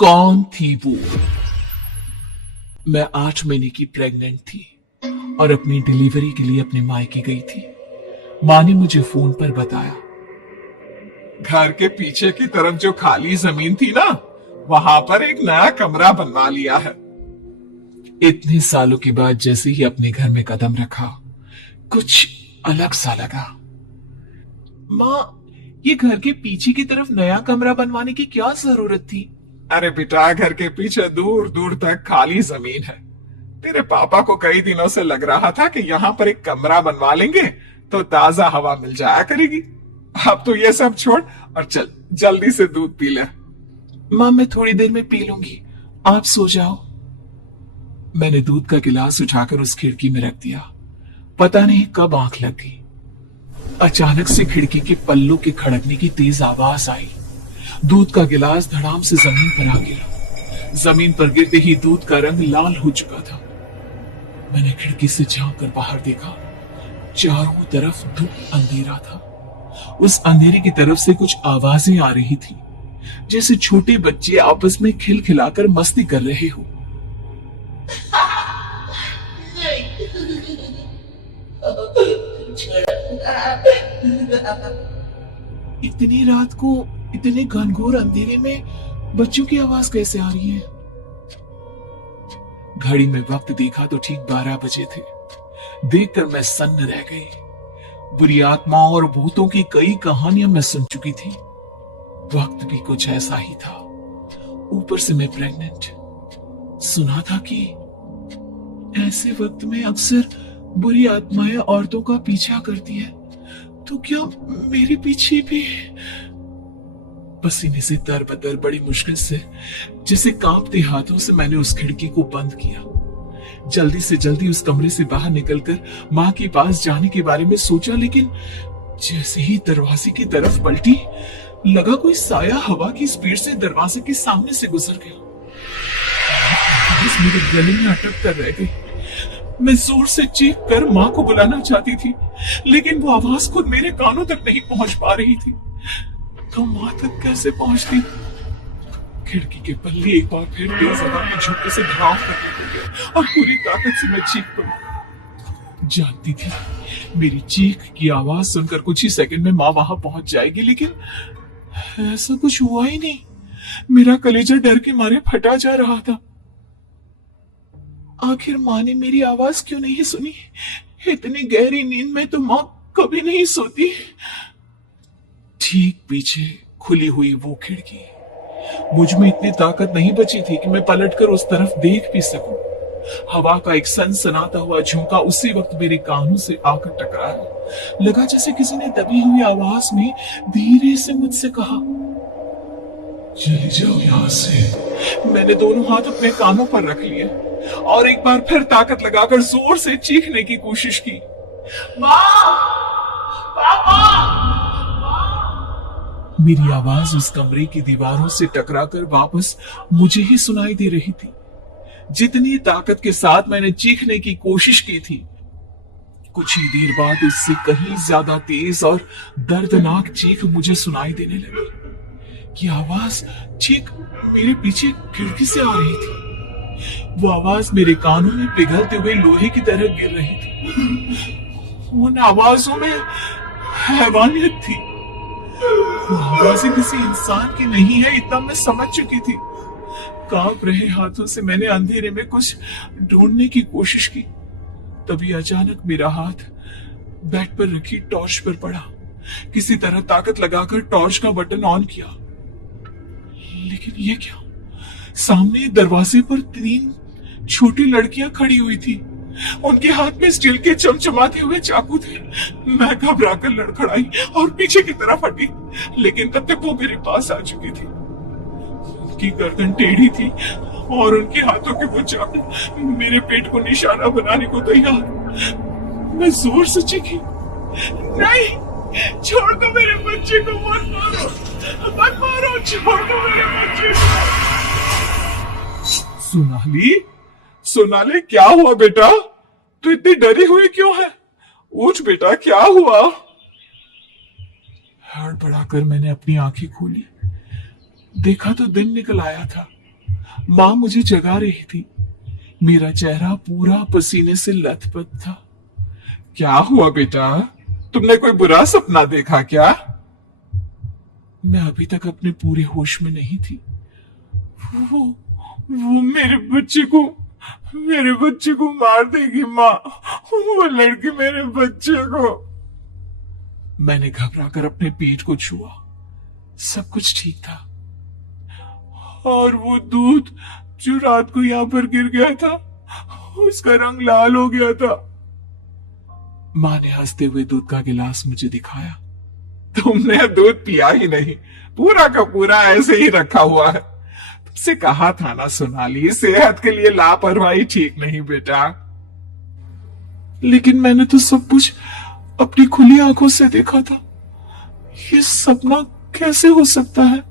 कौन थी वो? मैं 8 महीने की प्रेग्नेंट थी और अपनी डिलीवरी के लिए अपने मायके गई थी। माँ ने मुझे फोन पर बताया, घर के पीछे की तरफ जो खाली जमीन थी ना, वहां पर एक नया कमरा बनवा लिया है। इतने सालों के बाद जैसे ही अपने घर में कदम रखा, कुछ अलग सा लगा। माँ, ये घर के पीछे की तरफ नया कमरा बनवाने की क्या जरूरत थी? अरे बेटा, घर के पीछे दूर दूर तक खाली जमीन है। तेरे पापा को कई दिनों से लग रहा था कि यहाँ पर एक कमरा बनवा लेंगे तो ताजा हवा मिल जाया करेगी। अब तो ये सब छोड़ और चल जल्दी से दूध पी ले। माँ, मैं थोड़ी देर में पी लूंगी, आप सो जाओ। मैंने दूध का गिलास उठाकर उस खिड़की में रख दिया। पता नहीं कब आंख लग गई। अचानक से खिड़की के पल्लों के खड़कने की तेज आवाज आई। दूध का गिलास धड़ाम से जमीन पर आ गिरा। जमीन पर गिरते ही दूध का रंग लाल हो चुका था। मैंने खिड़की से झांक कर बाहर देखा। चारों तरफ धूप अंधेरा था। उस अंधेरे की तरफ से कुछ आवाजें आ रही थी, जैसे छोटे बच्चे आपस में खिलखिलाकर मस्ती कर रहे हो। इतनी रात को इतने घनघोर अंधेरे में बच्चों की आवाज कैसे आ रही है? घड़ी में वक्त देखा तो ठीक 12 बजे थे। देखकर मैं सन्न रह गई। बुरी आत्माओं और भूतों की कई कहानियां मैं सुन चुकी थी। वक्त भी कुछ ऐसा ही था। ऊपर से मैं प्रेग्नेंट। सुना था कि ऐसे वक्त में अक्सर बुरी आत्माएं औरतों का पीछा करती है, तो क्या मेरे पीछे भी? पसीने से तरबतर बड़ी मुश्किल से, जिसे कांपते हाथों से मैंने उस खिड़की को बंद किया। जल्दी से जल्दी उस कमरे से बाहर निकलकर मां के पास जाने के बारे में सोचा, लेकिन जैसे ही दरवाजे की तरफ पलटी, लगा कोई साया हवा की स्पीड से दरवाजे के सामने से गुजर गया। आवाज मेरे गले में अटक कर रह गई। मैं जोर से चीख कर मां को बुलाना चाहती थी, लेकिन वो आवाज खुद मेरे कानों तक नहीं पहुंच पा रही थी। तो मां तक कैसे पहुंचती? खिड़की के पल्ले एक बार फिर तेज हवा के झोंके से घाव करने लगे और पूरी ताकत से मैं चीख पड़ी। जानती थी मेरी चीख की आवाज सुनकर कुछ ही सेकंड में मां वहां पहुंच जाएगी, लेकिन ऐसा कुछ हुआ ही नहीं। मेरा कलेजा डर के मारे फटा जा रहा था। आखिर मां ने मेरी आवाज क्यों नहीं सुनी? इतनी गहरी नींद में तो मां कभी नहीं सोती। ठीक पीछे खुली हुई वो खिड़की। मुझ में इतनी ताकत नहीं बची थी कि मैं पलटकर उस तरफ देख भी सकूं। हवा का एक सनसनाता हुआ झोंका उसी वक्त मेरे कानों से आकर टकराया। लगा जैसे किसी ने दबी हुई आवाज में धीरे से मुझसे कहा, चले जाओ यहां से। मैंने दोनों हाथ अपने कानों पर रख लिए और एक बार फिर ताकत लगाकर जोर से चीखने की कोशिश की। मां! पापा! मेरी आवाज उस कमरे की दीवारों से टकराकर वापस मुझे ही सुनाई दे रही थी। जितनी ताकत के साथ मैंने चीखने की कोशिश की थी, कुछ ही देर बाद उससे कहीं ज्यादा तेज और दर्दनाक चीख मुझे सुनाई देने लगी। ये आवाज ठीक मेरे पीछे खिड़की से आ रही थी। वो आवाज मेरे कानों में पिघलते हुए लोहे की तरह गिर रही थी। उन आवाजों में हैवानियत थी। आवाजें किसी इंसान की नहीं है, इतना मैं समझ चुकी थी। कांप रहे हाथों से मैंने अंधेरे में कुछ ढूंढने की कोशिश की। तभी अचानक मेरा हाथ बेड पर रखी टॉर्च पर पड़ा। किसी तरह ताकत लगाकर टॉर्च का बटन ऑन किया, लेकिन ये क्या? सामने दरवाजे पर 3 छोटी लड़कियां खड़ी हुई थी। उनके हाथ में स्टील के चमचमाते हुए चाकू थे। मैं घबराकर लड़खड़ाई और पीछे की तरफ हटी, लेकिन तब तक वो मेरे पास आ चुकी थी। उनकी गर्दन टेढ़ी थी और उनके हाथों के वो चाकू मेरे पेट को निशाना बनाने को तैयार। मैं जोर से चीखी, नहीं, छोड़ दो मेरे बच्चे को, मत मारो, मत मारो, छोड़ दो मेरे बच्चे को। सोनाली, क्या हुआ बेटा? तू इतनी डरी हुई क्यों है? उठ बेटा, क्या हुआ? हड़बड़ाकर मैंने अपनी आंखें खोली। देखा तो दिन निकल आया था। मां मुझे जगा रही थी। मेरा चेहरा पूरा पसीने से लथपथ था। क्या हुआ बेटा, तुमने कोई बुरा सपना देखा क्या? मैं अभी तक अपने पूरे होश में नहीं थी। वो वो मेरे बच्चे को मार देगी माँ। वो लड़की मेरे बच्चे को। मैंने घबराकर अपने पेट को छुआ। सब कुछ ठीक था। और वो दूध जो रात को यहां पर गिर गया था, उसका रंग लाल हो गया था। मां ने हंसते हुए दूध का गिलास मुझे दिखाया। तुमने दूध पिया ही नहीं, पूरा का पूरा ऐसे ही रखा हुआ है। तुमसे कहा था ना सोनाली, सेहत के लिए लापरवाही ठीक नहीं बेटा। लेकिन मैंने तो सब कुछ अपनी खुली आंखों से देखा था। ये सपना कैसे हो सकता है?